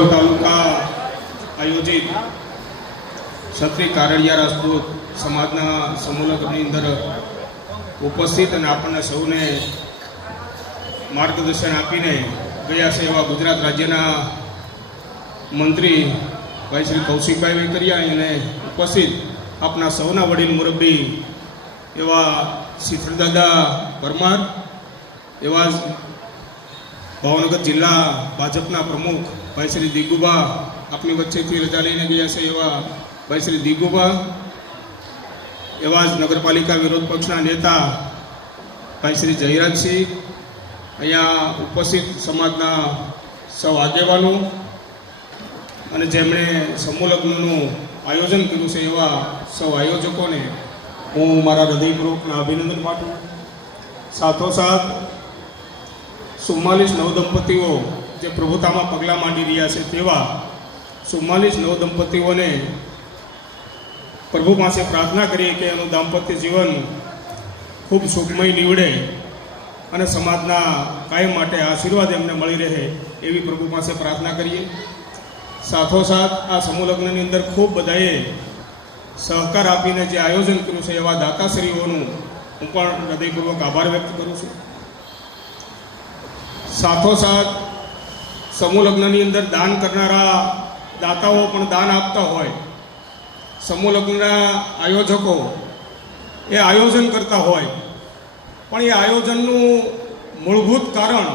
સિહોર તાલુકા આયોજિત ક્ષત્રિય કારડિયા રાજપૂત સમાજના સમૂહલગ્નની અંદર ઉપસ્થિત અને આપણને સૌને માર્ગદર્શન આપીને ગયા છે એવા ગુજરાત રાજ્યના મંત્રી ભાઈ શ્રી કૌશિકભાઈ વેકરિયા અને ઉપસ્થિત આપના સૌના વડીલ મુરબ્બી એવા શીતળદાદા પરમાર એવા ભાવનગર જિલ્લા ભાજપના પ્રમુખ ભાઈ શ્રી દિગુબા આપની વચ્ચેથી રજા લઈને ગયા છે એવા ભાઈ શ્રી દિગુબા એવા જ નગરપાલિકા વિરોધ પક્ષના નેતા ભાઈ શ્રી જયરાજસિંહ. અહીંયા ઉપસ્થિત સમાજના સૌ આગેવાનો અને જેમણે સમૂહલગ્નનું આયોજન કર્યું છે એવા સૌ આયોજકોને હું મારા હૃદયપૂર્વકના અભિનંદન પાઠવું સાથોસાથ ચુમ્માલીસ નવદંપતિઓ જે પ્રભુતામાં પગલાં માંડી રહ્યા છે તેવા ચુમ્માલીસ નવદંપતિઓને પ્રભુ પાસે પ્રાર્થના કરીએ કે એનું દાંપત્ય જીવન ખૂબ સુખમય નીવડે અને સમાજના કાયમ માટે આશીર્વાદ એમને મળી રહે એવી પ્રભુ પાસે પ્રાર્થના કરીએ. સાથોસાથ આ સમૂહ લગ્નની અંદર ખૂબ બધાએ સહકાર આપીને જે આયોજન કર્યું છે એવા દાતાશ્રીઓનું હું પણ હૃદયપૂર્વક આભાર વ્યક્ત કરું છું. સાથોસાથ સમૂહ લગ્નની અંદર દાન કરનારા દાતાઓ પણ દાન આપતા હોય. સમૂહ લગ્નના આયોજકો એ આયોજન કરતા હોય. પણ એ આયોજનનું મૂળભૂત કારણ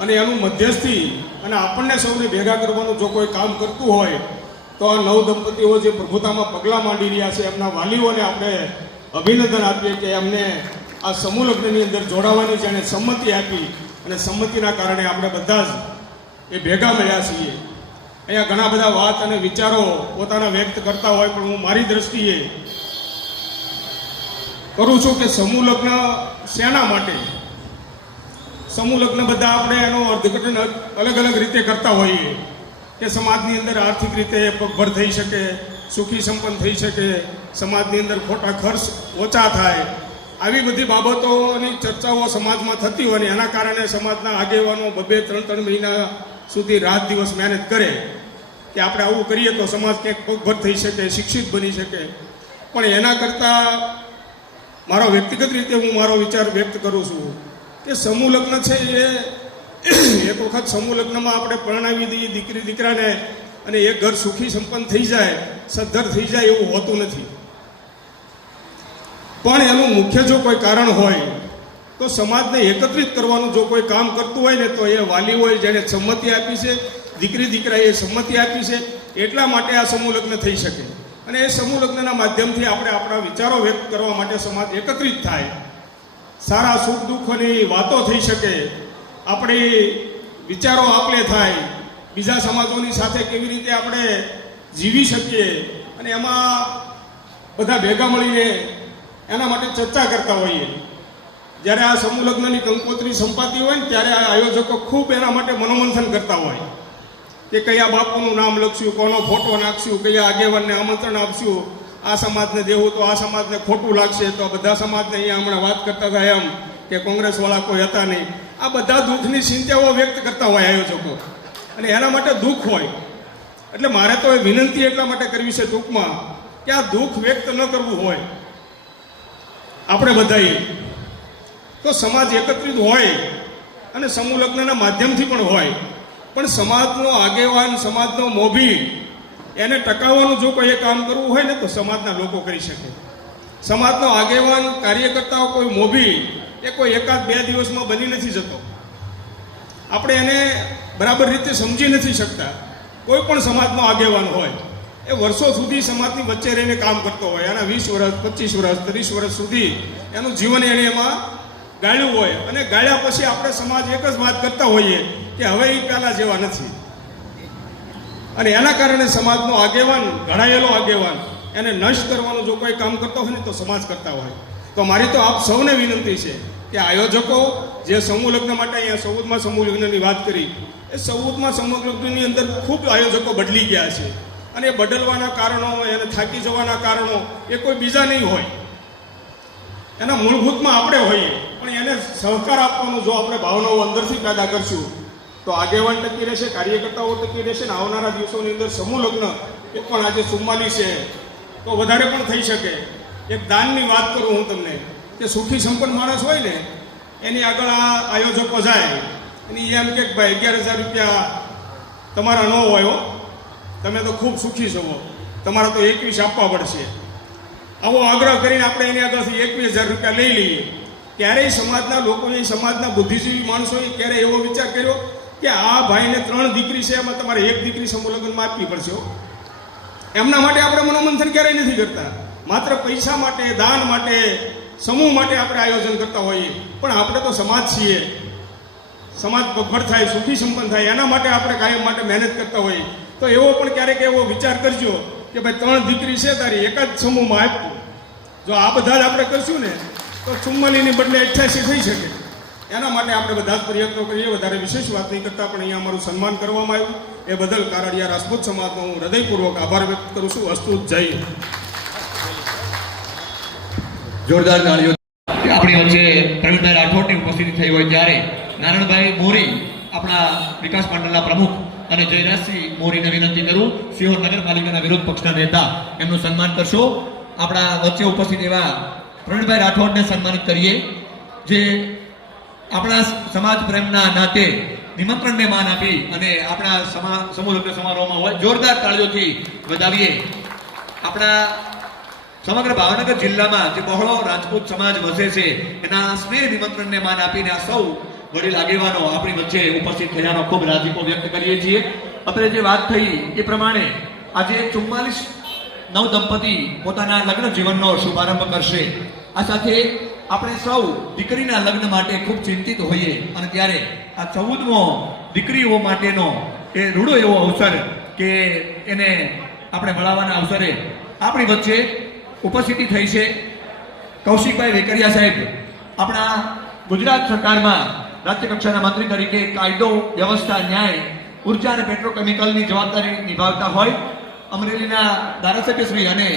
અને એનું મધ્યસ્થી અને આપણને સૌને ભેગા કરવાનું જો કોઈ કામ કરતું હોય, તો આ નવ દંપતીઓ જે પ્રભુતામાં પગલાં માંડી રહ્યા છે, એમના વાલીઓને આપણે અભિનંદન આપીએ કે એમને આ સમૂહ લગ્નની અંદર જોડાવાની જેણે સંમતિ આપી અને સંમતિના કારણે આપણે બધા જ એ ભેગા મળ્યા છીએ. અહીંયા ઘણા બધા વાત અને વિચારો પોતાના વ્યક્ત કરતા હોય પણ હું મારી દ્રષ્ટિએ કરું છું કે સમૂહ લગ્ન શેના માટે? સમૂહ લગ્ન બધા આપણે એનો અર્થઘટન અલગ અલગ રીતે કરતા હોઈએ. કે સમાજની અંદર આર્થિક રીતે પગભર થઈ શકે, સુખી સંપન્ન થઈ શકે, સમાજની અંદર ખોટા ખર્ચ ઓછા થાય આવી બધી બાબતોની ચર્ચાઓ સમાજમાં થતી હોય ને એના કારણે સમાજના આગેવાનો બબે ત્રણ ત્રણ મહિના સુધી રાત દિવસ મહેનત કરે કે આપણે આવું કરીએ તો સમાજ ક્યાંક પગભર થઈ શકે, શિક્ષિત બની શકે. પણ એના કરતાં મારો વ્યક્તિગત રીતે હું મારો વિચાર વ્યક્ત કરું છું કે સમૂહ લગ્ન છે એ એક વખત સમૂહ લગ્નમાં આપણે પરણાવી દઈએ દીકરી દીકરાને અને એ ઘર સુખી સંપન્ન થઈ જાય, સદ્ધર થઈ જાય એવું હોતું નથી. પણ એનું મુખ્ય જો કોઈ કારણ હોય, તો સમાજને એકત્રિત કરવાનું જો કોઈ કામ કરતું હોય ને, તો એ વાલી હોય જેણે સંમતિ આપી છે, દીકરી દીકરાએ સંમતિ આપી છે, એટલા માટે આ સમૂહ લગ્ન થઈ શકે. અને એ સમૂહ લગ્નના માધ્યમથી આપણે આપણા વિચારો વ્યક્ત કરવા માટે સમાજ એકત્રિત થાય. સારા સુખ દુઃખોની વાતો થઈ શકે, આપણી વિચારો આપલે થાય, બીજા સમાજોની સાથે કેવી રીતે આપણે જીવી શકીએ, અને એમાં બધા ભેગા મળીને એના માટે ચર્ચા કરતા હોઈએ. જ્યારે આ સમૂહ લગ્નની કંકોત્રી સંપાતી હોય ને ત્યારે આ આયોજકો ખૂબ એના માટે મનોમંથન કરતા હોય. કે કયા બાપુનું નામ લખશું કોનો ફોટો નાખશું કયા આગેવાનને આમંત્રણ આપશું, આ સમાજને દેવું તો આ સમાજને ખોટું લાગશે, તો બધા સમાજને અહીંયા હમણાં વાત કરતા હતા એમ કે કોંગ્રેસવાળા કોઈ હતા નહીં. આ બધા દુઃખની ચિંતાઓ વ્યક્ત કરતા હોય આયોજકો. અને એના માટે દુઃખ હોય. એટલે મારે તો એ વિનંતી એટલા માટે કરવી છે ટૂંકમાં કે આ દુઃખ વ્યક્ત ન કરવું હોય. આપણે બધાએ. તો સમાજ એકત્રિત હોય અને સમૂહ લગ્નના માધ્યમથી પણ હોય. પણ સમાજનો આગેવાન, સમાજનો મોભી એને ટકાવવાનું જો કોઈ કામ કરવું હોય ને તો સમાજના લોકો કરી શકે. સમાજનો આગેવાન, કાર્યકર્તાઓ કોઈ મોભી એ કોઈ એકાદ બે દિવસમાં બની નથી જતો. આપણે એને બરાબર રીતે સમજી નથી શકતા. કોઈ પણ સમાજનો આગેવાન હોય. એ વર્ષો સુધી સમાજની વચ્ચે રહીને કામ કરતો હોય એના વીસ વર્ષ, પચીસ વર્ષ, ત્રીસ વર્ષ સુધી એનું જીવન એને એમાં ગાળ્યું હોય. અને ગાળ્યા પછી આપણે સમાજ એક જ વાત કરતા હોઈએ કે હવે એ પહેલાં જેવા નથી. અને એના કારણે સમાજનો આગેવાન, ઘડાયેલો આગેવાન, એને નષ્ટ કરવાનું જો કોઈ કામ કરતો હોય ને તો સમાજ કરતા હોય. તો મારી તો આપ સૌને વિનંતી છે કે આયોજકો જે સમૂહ લગ્ન માટે અહીંયા સૌદમાં સમૂહ લગ્નની વાત કરી, એ સૌદમાં સમૂહ લગ્નની અંદર ખૂબ આયોજકો બદલી ગયા છે. અને બદલવાના કારણો એને થાકી જવાના કારણો એ કોઈ બીજા નહીં હોય. એના મૂળભૂતમાં આપણે હોઈએ, પણ એને સહકાર આપવાનો જો આપણે ભાવનાઓ અંદરથી પેદા કરશું, તો આગેવાન ટકી રહેશે, કાર્યકર્તાઓ ટકી રહેશે ને આવનારા દિવસોની અંદર સમૂહ લગ્ન એ પણ આજે ચુમ્માલીસ છે. તો વધારે પણ થઈ શકે. એક દાનની વાત કરું હું તમને, કે સુખી સંપન્ન માણસ હોય ને, એની આગળ આ આયોજકો જાય. એની એમ કે ભાઈ અગિયાર હજાર રૂપિયા તમારા ન હોય તમે તો ખૂબ સુખી છો. તમારા તો એકવીસ આપવા પડશે. આવો આગ્રહ કરીને આપણે એની આગળથી એકવીસ હજાર રૂપિયા લઈ લઈએ. ક્યારેય સમાજના લોકોએ, સમાજના બુદ્ધિજીવી માણસોએ ક્યારેય એવો વિચાર કર્યો કે આ ભાઈને ત્રણ દીકરી છે, એમાં તમારે એક દીકરી સમૂહ લગ્નમાં આપવી પડશે એમના માટે આપણે મનોમંથન ક્યારેય નથી કરતા. માત્ર પૈસા માટે, દાન માટે, સમૂહ માટે આપણે આયોજન કરતા હોઈએ. પણ આપણે તો સમાજ છીએ. સમાજ પગભર થાય, સુખી સંપન્ન થાય, એના માટે આપણે કાયમ માટે મહેનત કરતા હોઈએ. તો એવો પણ ક્યારેક એવો વિચાર કરજો કે ભાઈ ત્રણ દીકરી છે તારી, એક જ સમૂહમાં આપવું જો આ બધા જ આપણે કરશું ને, તો ચુમ્માલીની બદલે અઠ્યાસી થઈ શકે. એના માટે આપણે બધા જ પ્રયત્નો કરીએ. વધારે વિશેષ વાત નહીં કરતા, પણ અહીંયા અમારું સન્માન કરવામાં આવ્યું. એ બદલ કારડિયા રાજપૂત સમાજનો હું હૃદયપૂર્વક આભાર વ્યક્ત કરું છું. અસ્તુ જય જોરદાર તાળીઓ આપણી વચ્ચે પ્રવીણભાઈ રાઠોડની ઉપસ્થિતિ થઈ હોય ત્યારે નારાયણભાઈ મોરી આપણા વિકાસ મંડળના પ્રમુખ અને જયરાજસિંહ મોરીને વિનંતી કરું, સિહોર નગરપાલિકાના વિરોધ પક્ષના નેતા એમનું સન્માન કરશો. આપણા વચ્ચે ઉપસ્થિત એવા પ્રવીણભાઈ રાઠોડને સન્માનિત કરીએ, જે આપણા સમાજ પ્રેમના નાતે નિમંત્રણને માન આપી અને આપણા સમા સમૂહ સમારોહમાં હોય, જોરદાર તાળીઓથી વધાવીએ. આપણા સમગ્ર ભાવનગર જિલ્લામાં જે બહોળો રાજપૂત સમાજ વસે છે, એના સ્નેહ નિમંત્રણને માન આપીને આ સૌ વડીલ આગેવાનો આપણી વચ્ચે ઉપસ્થિત થયાનો ખૂબ રાજીપો વ્યક્ત કરીએ છીએ. અત્રે જે વાત થઈ એ પ્રમાણે આજે ચુમ્માલીસ નવ દંપતી પોતાના લગ્ન જીવનનો શુભારંભ કરશે. આ સાથે આપણે સૌ દીકરીના લગ્ન માટે ખૂબ ચિંતિત હોઈએ અને ત્યારે આ ચૌદમો દીકરીઓ માટેનો એ રૂડો એવો અવસર કે એને આપણે મળાવવાના અવસરે આપણી વચ્ચે ઉપસ્થિતિ થઈ છે. કૌશિકભાઈ વેકરિયા સાહેબ, આપણા ગુજરાત સરકારમાં રાજ્ય કક્ષાના મંત્રી તરીકે કાયદો, વ્યવસ્થા, ન્યાય, ઊર્જા અને પેટ્રોકેમિકલની જવાબદારી નિભાવતા હોય. અમરેલીના ધારાસભ્યશ્રી અને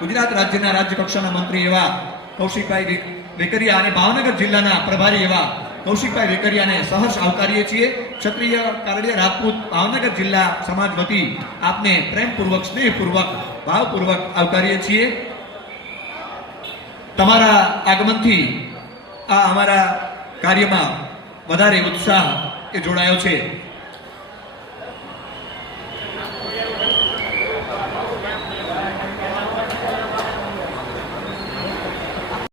ગુજરાત રાજ્યના રાજ્ય કક્ષાના મંત્રી એવા કૌશિકભાઈ વેકરિયા અને ભાવનગર જિલ્લાના પ્રભારી એવા કૌશિકભાઈ વેકરિયાને સહર્ષ આવકારીએ છીએ. ક્ષત્રિય કારડિયા રાજપૂત ભાવનગર જિલ્લા સમાજ વતી આપને પ્રેમપૂર્વક, સ્નેહપૂર્વક, ભાવપૂર્વક આવકારીએ છીએ. તમારા આગમનથી આ અમારા કાર્યમાં વધારે ઉત્સાહ એ જોડાયો છે.